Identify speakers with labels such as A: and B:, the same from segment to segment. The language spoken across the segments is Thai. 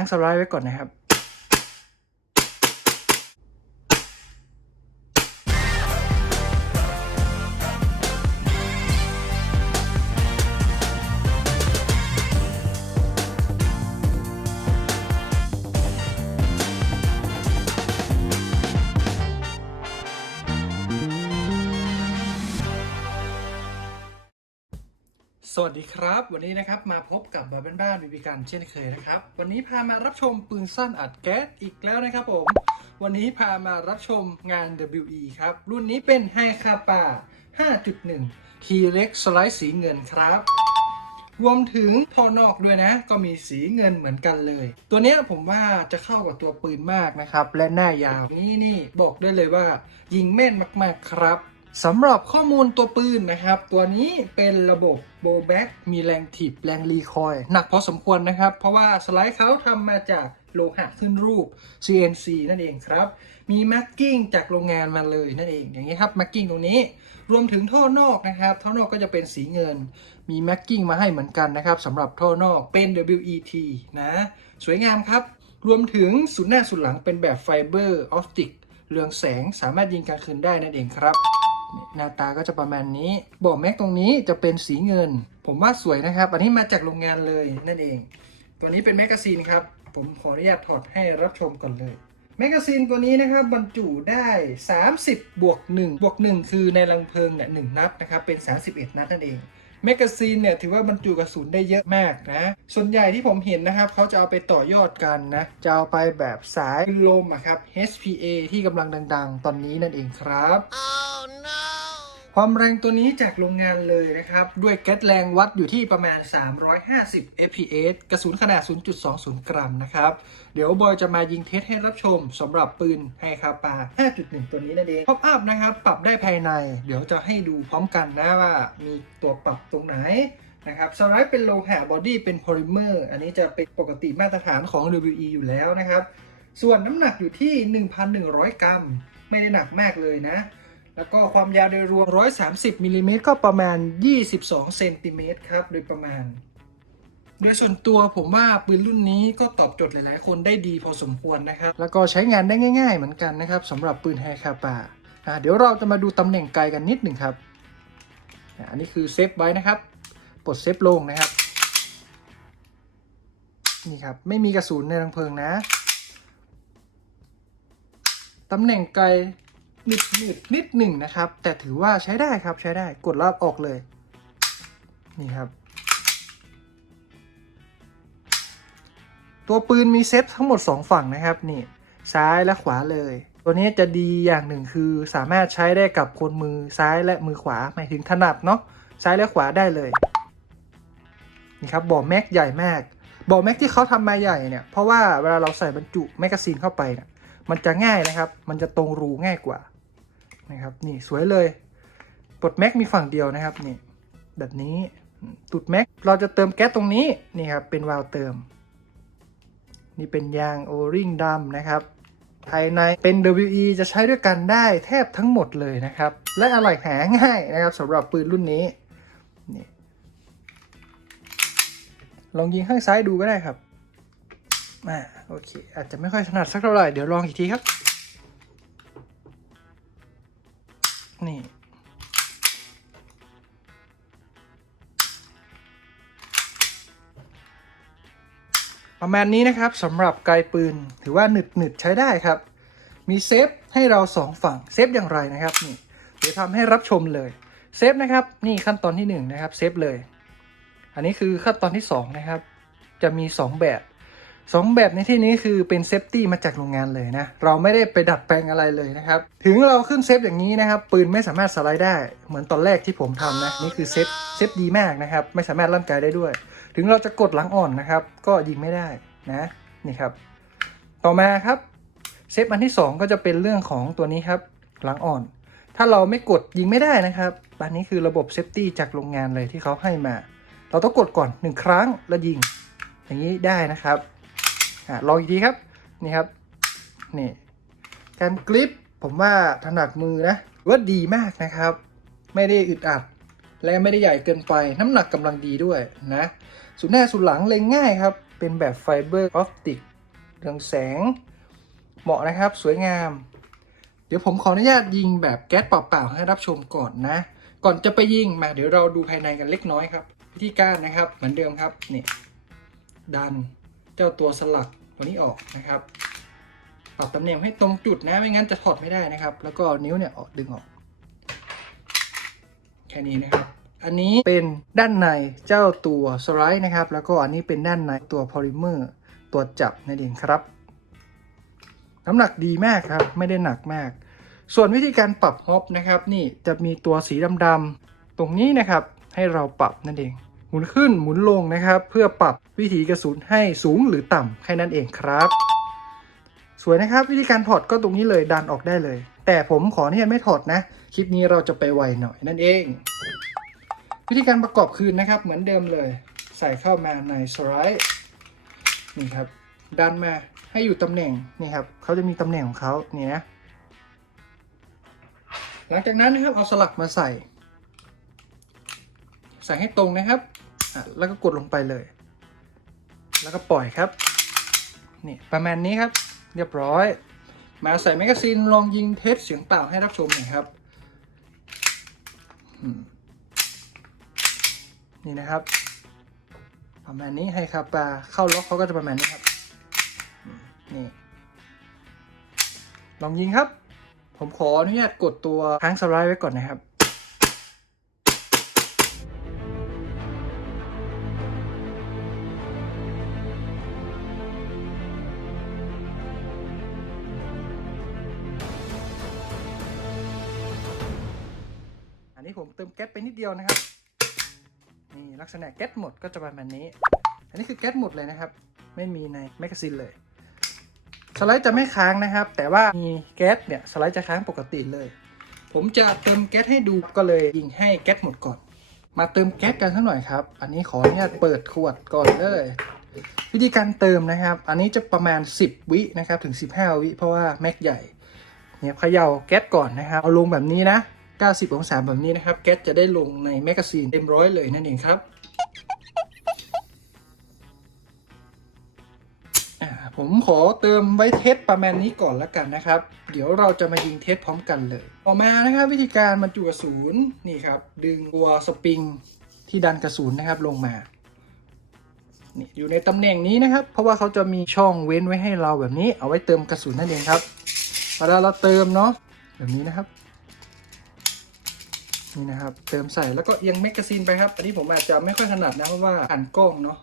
A: างสไลด์ไว้ก่อนนะครับ วัสดีครับ วันนี้นะครับมาพบกับบ้านบ้านบีบีกันเช่นเคยนะครับ วันนี้พามารับชมปืนสั้นอัดแก๊สอีกแล้วนะครับผม วันนี้พามารับชมงาน WE ครับ รุ่นนี้เป็นไฮคาปา5.1 ทีเล็กสไลด์สีเงินครับ รวมถึงท่อนอกด้วยนะ ก็มีสีเงินเหมือนกันเลย ตัวนี้ผมว่าจะเข้ากับตัวปืนมากนะครับ และหน้ายาวนี่นี่บอกได้เลยว่า ยิงแม่นมากๆครับ สำหรับข้อมูลตัวปืนนะครับ ตัวนี้เป็นระบบโบแบ็กมีแรงถีบแรงรีคอยล์หนักพอสมควรนะครับ เพราะว่าสไลด์เขาทำมาจากโลหะขึ้นรูป CNC นั่นเองครับ มีแม็กกิ้งจากโรงงานมาเลยนั่นเอง อย่างนี้ครับแม็กกิ้งตรงนี้ รวมถึงท่อนอกนะครับ ท่อนอกก็จะเป็นสีเงิน มีแม็กกิ้งมาให้เหมือนกันนะครับสำหรับท่อนอกเป็น WET นะ สวยงามครับ รวมถึงสุดหน้าสุดหลังเป็นแบบไฟเบอร์ออปติกเรืองแสงสามารถยิงกลางคืนได้นั่นเองครับ หน้าตาก็จะประมาณนี้บอกแม็กตรงนี้จะเป็นสีเงิน ผมว่าสวยนะครับ อันนี้มาจากโรงงานเลยนั่นเอง ตัวนี้เป็นแมกกาซีนครับ ผมขออนุญาตถอดให้รับชมก่อนเลยแมกกาซีนตัวนี้นะครับบรรจุได้ 30 บวก 1 บวก 1 คือในรังเพลิงเนี่ยหนึ่งนัดนะครับเป็น 31 นัดนั่นเองแมกกาซีนเนี่ยถือว่าบรรจุกระสุนได้เยอะมากนะ ส่วนใหญ่ที่ผมเห็นนะครับ เขาจะเอาไปต่อยอดกันนะ จะเอาไปแบบสายลมอะครับ HPA ที่กำลังดัง ๆ ตอนนี้นั่นเองครับ ความแรงตัวนี้จากโรงงานเลยนะครับ ด้วยแก๊สแรงวัดอยู่ที่ประมาณ 350 fps กระสุนขนาด 0.20 กรัมนะครับ เดี๋ยวบอยจะมายิงเทสให้รับชมสำหรับปืนไฮคาปา 5.1 ตัวนี้นั่นเองพ็อปอัพนะครับ ปรับได้ภายใน เดี๋ยวจะให้ดูพร้อมกันนะว่ามีตัวปรับตรงไหนนะครับสไลด์เป็นโลหะบอดี้เป็นโพลิเมอร์อันนี้จะเป็นปกติมาตรฐานของ WE อยู่แล้วนะครับ ส่วนน้ำหนักอยู่ที่ 1,100 กรัม ไม่ได้หนักมากเลยนะ แล้วก็ความยาวโดยรวม 130มิลลิเมตรก็ประมาณ 22เซนติเมตรครับโดยประมาณ โดยส่วนตัวผมว่าปืนรุ่นนี้ก็ตอบโจทย์หลายๆ คนได้ดีพอสมควรนะครับ แล้วก็ใช้งานได้ง่าย ๆ เหมือนกันนะครับสำหรับปืนไฮคาปาอ่าเดี๋ยวเราจะมาดูตำแหน่งไกลกันนิดหนึ่งครับอ่าอันนี้คือเซฟไว้นะครับปลดเซฟลงนะครับนี่ครับไม่มีกระสุนในรังเพลิงนะ ตำแหน่งไกล นิดนิดนิดหนึ่งนะครับ แต่ถือว่าใช้ได้ครับใช้ได้กดลากออกเลย นี่ครับ ตัวปืนมีเซตทั้งหมด 2 ฝั่งนะครับนี่ซ้ายและขวาเลย ตัวนี้จะดีอย่างหนึ่งคือสามารถใช้ได้กับคนมือซ้ายและมือขวาหมายถึงถนัดเนาะซ้ายและขวาได้เลยนี่ครับบ่อแม็กใหญ่มากบ่อแม็กที่เขาทำมาใหญ่เนี่ยเพราะว่าเวลาเราใส่บรรจุแมกกาซีนเข้าไปเนี่ย มันจะง่ายนะครับ มันจะตรงรูง่ายกว่านะครับ นี่สวยเลยปลดแม็กมีฝั่งเดียวนะครับนี่แบบนี้ตุดแม็กเราจะเติมแก๊สตรงนี้นี่ครับเป็นวาล์วเติม นี่เป็นยางโอริงดำนะครับภายในเป็น WE จะใช้ด้วยกันได้แทบทั้งหมดเลยนะครับ และอะไหล่หาง่ายนะครับสำหรับปืนรุ่นนี้นี่ลองยิงข้างซ้ายดูก็ได้ครับ อ่าโอเค อาจจะไม่ค่อยถนัดสักเท่าไหร่ เดี๋ยวลองอีกทีครับ นี่ ประมาณนี้นะครับสำหรับไกลปืนถือว่าหนึดหนึดใช้ได้ครับ มีเซฟให้เราสองฝั่งเซฟอย่างไรนะครับนี่เดี๋ยวทำให้รับชมเลยเซฟนะครับนี่ขั้นตอนที่หนึ่งนะครับเซฟเลย อันนี้คือขั้นตอนที่สองนะครับจะมีสองแบบ สองแบบในที่นี้คือเป็นเซฟตี้มาจากโรงงานเลยนะ เราไม่ได้ไปดัดแปลงอะไรเลยนะครับ ถึงเราขึ้นเซฟอย่างนี้นะครับ ปืนไม่สามารถสไลด์ได้ เหมือนตอนแรกที่ผมทำนะ นี่คือเซฟเซฟดีมากนะครับ ไม่สามารถลั่นไกลได้ด้วย ถึงเราจะกดหลังอ่อนนะครับ ก็ยิงไม่ได้นะ นี่ครับ ต่อมาครับ เซฟอันที่ 2 ก็จะเป็นเรื่องของตัวนี้ครับ หลังอ่อน ถ้าเราไม่กดยิงไม่ได้นะครับอันนี้คือระบบเซฟตี้จากโรงงานเลยที่เขาให้มา เราต้องกดก่อน 1 ครั้งแล้วยิง อย่างนี้ได้นะครับ อะลองอีกทีครับ นี่ครับ นี่การกริปผมว่าถนัดมือนะว่าดีมากนะครับ ไม่ได้อึดอัด และไม่ได้ใหญ่เกินไป น้ำหนักกำลังดีด้วยนะสุดหน้าสุดหลังเล็งง่ายครับ เป็นแบบไฟเบอร์ออปติกเรืองแสง เหมาะนะครับ สวยงาม เดี๋ยวผมขออนุญาตยิงแบบแก๊สเปล่าๆให้รับชมก่อนนะ ก่อนจะไปยิงมาเดี๋ยวเราดูภายในกันเล็กน้อยครับ วิธีการนะครับเหมือนเดิมครับนี่ดันเจ้าตัวสลัก ตัวนี้ออกนะครับปรับตำแหน่งให้ตรงจุดนะไม่งั้นจะถอดไม่ได้นะครับ แล้วก็นิ้วเนี่ยออกดึงออก แค่นี้นะครับ อันนี้เป็นด้านในเจ้าตัวสไลด์นะครับ แล้วก็อันนี้เป็นด้านในตัวพอลิเมอร์ตัวจับนั่นเองครับน้ำหนักดีมากครับ ไม่ได้หนักมาก ส่วนวิธีการปรับฮอปนะครับ นี่จะมีตัวสีดำๆตรงนี้นะครับ ให้เราปรับนั่นเอง หมุนขึ้นหมุนลงนะครับ เพื่อปรับวิถีกระสุนให้สูงหรือต่ำแค่นั้นเองครับ สวยนะครับวิธีการถอดก็ตรงนี้เลยดันออกได้เลย แต่ผมขออนุญาตไม่ถอดนะ คลิปนี้เราจะไปไวหน่อยนั่นเอง วิธีการประกอบคืนนะครับเหมือนเดิมเลย ใส่เข้ามาในสไลด์นี่ครับดันมาให้อยู่ตำแหน่งนี่ครับเขาจะมีตำแหน่งของเขานี่นะหลังจากนั้นนะครับเอาสลักมาใส่ ใส่ให้ตรงนะครับ แล้วก็กดลงไปเลย แล้วก็ปล่อยครับ นี่ประมาณนี้ครับ เรียบร้อย มาใส่แมกกาซีนลองยิงเทสเสียงเปล่าให้รับชมหน่อยครับ นี่นะครับ ประมาณนี้ให้ครับปลาเข้าล็อกเขาก็จะประมาณนี้ครับ นี่ ลองยิงครับ ผมขออนุญาตกดตัวค้างสไลด์ไว้ก่อนนะครับ ติมแก๊สไปนิดเดียวนะครับ นี่ลักษณะแก๊สหมดก็จะประมาณนี้ อันนี้คือแก๊สหมดเลยนะครับ ไม่มีในแมกกาซีนเลย สไลด์จะไม่ค้างนะครับ แต่ว่ามีแก๊สเนี่ยสไลด์จะค้างปกติเลย ผมจะเติมแก๊สให้ดูก็เลยยิงให้แก๊สหมดก่อน มาเติมแก๊สกันสักหน่อยครับ อันนี้ขออนุญาตเปิดขวดก่อนเลยวิธีการเติมนะครับ อันนี้จะประมาณ 10 วินะครับถึง 15 วิเพราะว่าแม็กใหญ่ เนี่ยเขย่าแก๊สก่อนนะครับ เอาลงแบบนี้นะ 90 องศาแบบนี้นะครับ แก๊สจะได้ลงในแมกกาซีนเต็มร้อยเลยนั่นเองครับผมขอเติมไว้เทสประมาณนี้ก่อนแล้วกันนะครับ เดี๋ยวเราจะมายิงเทสพร้อมกันเลย ต่อมานะครับวิธีการบรรจุกระสุนนี่ครับ ดึงตัวสปริงที่ดันกระสุนนะครับลงมานี่อยู่ในตำแหน่งนี้นะครับ เพราะว่าเขาจะมีช่องเว้นไว้ให้เราแบบนี้ เอาไว้เติมกระสุนนั่นเองครับเวลาเราเติมเนาะแบบนี้นะครับ นี่นะครับ เติมใส่แล้วก็เอียงแมกกาซีนไปครับ อันนี้ผมอาจจะไม่ค่อยถนัดนะเพราะว่าอ่านกล้องเนาะ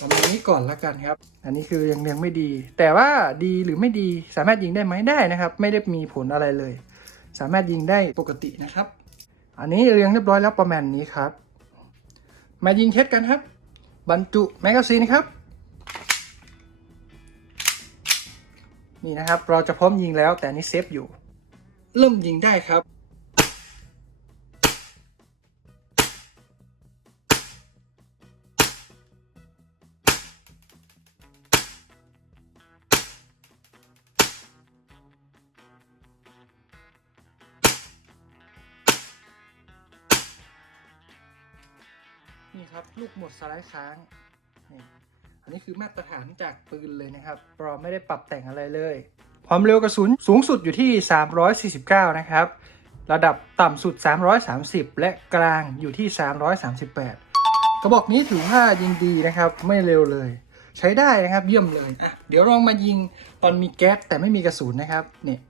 A: ประมาณนี้ก่อนละกันครับ อันนี้คือยังเรียงไม่ดี แต่ว่าดีหรือไม่ดีสามารถยิงได้ไหมได้นะครับ ไม่ได้มีผลอะไรเลย สามารถยิงได้ปกตินะครับ อันนี้เรียงเรียบร้อยแล้วประมาณนี้ครับ มายิงเทสกันครับ บรรจุแมกกาซีนครับ นี่นะครับ เราจะพร้อมยิงแล้วแต่นนี้เซฟอยู่ เริ่มยิงได้ครับ นี่ครับลูกหมดสไลด์ค้างนี่อันนี้คือมาตรฐานจากปืนเลยนะครับเราไม่ได้ปรับแต่งอะไรเลย ความเร็วกระสุนสูงสุดอยู่ที่ 349 นะครับ ระดับต่ำสุด 330 และกลางอยู่ที่ 338 กระบอกนี้ถือว่ายิงดีนะครับ ไม่เร็วเลย ใช้ได้นะครับเยี่ยมเลยอะเดี๋ยวลองมายิงตอนมีแก๊สแต่ไม่มีกระสุนนะครับเนี่ย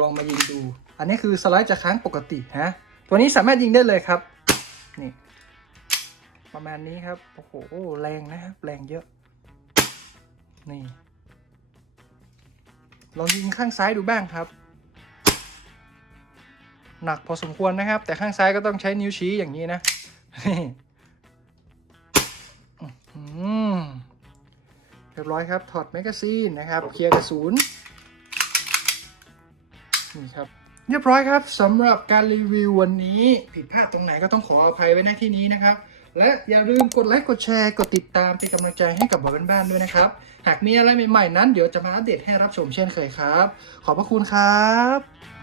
A: ลองมายิงดู อันนี้คือสไลด์จะค้างปกตินะตัวนี้สามารถยิงได้เลยครับนี่ ประมาณนี้ครับ โอ้โห แรงนะครับ แรงเยอะ นี่ ลองยิงข้างซ้ายดูบ้างครับ หนักพอสมควรนะครับ แต่ข้างซ้ายก็ต้องใช้นิ้วชี้อย่างนี้นะเรียบร้อยครับ ถอดแมกกาซีนนะครับ เคลียร์กระสุนนี่ครับเรียบร้อยครับสำหรับการรีวิววันนี้ ผิดพลาดตรงไหนก็ต้องขออภัยไว้ณที่นี้นะครับ และอย่าลืมกดไลค์กดแชร์กดติดตามเป็นกำลังใจให้กับบอบ้านๆด้วยนะครับ หากมีอะไรใหม่ๆนั้น เดี๋ยวจะมาอัปเดตให้รับชมเช่นเคยครับ ขอบพระคุณครับ